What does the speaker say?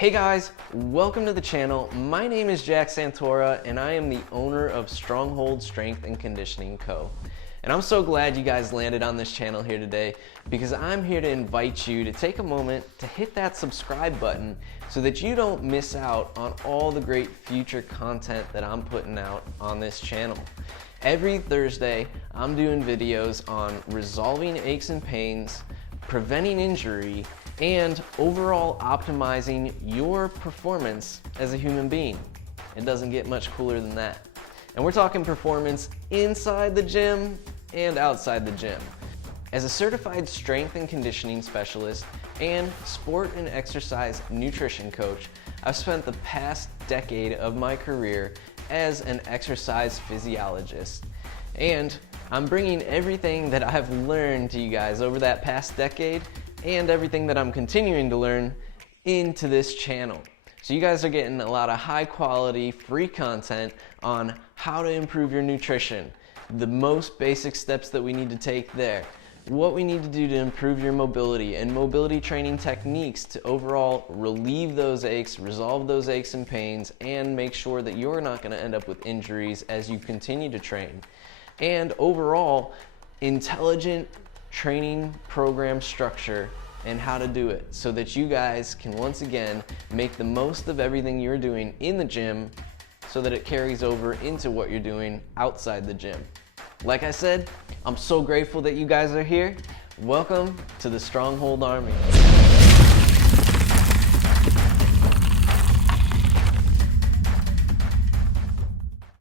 Hey guys, welcome to the channel. My name is Jack Santora and I am the owner of Stronghold Strength and Conditioning Co. And I'm so glad you guys landed on this channel here today because I'm here to invite you to take a moment to hit that subscribe button so that you don't miss out on all the great future content that I'm putting out on this channel. Every Thursday, I'm doing videos on resolving aches and pains, preventing injury, and overall optimizing your performance as a human being. It doesn't get much cooler than that. And we're talking performance inside the gym and outside the gym. As a certified strength and conditioning specialist and sport and exercise nutrition coach, I've spent the past decade of my career as an exercise physiologist. And I'm bringing everything that I've learned to you guys over that past decade and everything that I'm continuing to learn into this channel. So you guys are getting a lot of high quality, free content on how to improve your nutrition, the most basic steps that we need to take there, what we need to do to improve your mobility and mobility training techniques to overall relieve those aches, resolve those aches and pains, and make sure that you're not going to end up with injuries as you continue to train. And overall, intelligent training program structure and how to do it so that you guys can once again make the most of everything you're doing in the gym so that it carries over into what you're doing outside the gym. Like I said, I'm so grateful that you guys are here. Welcome to the Stronghold Army.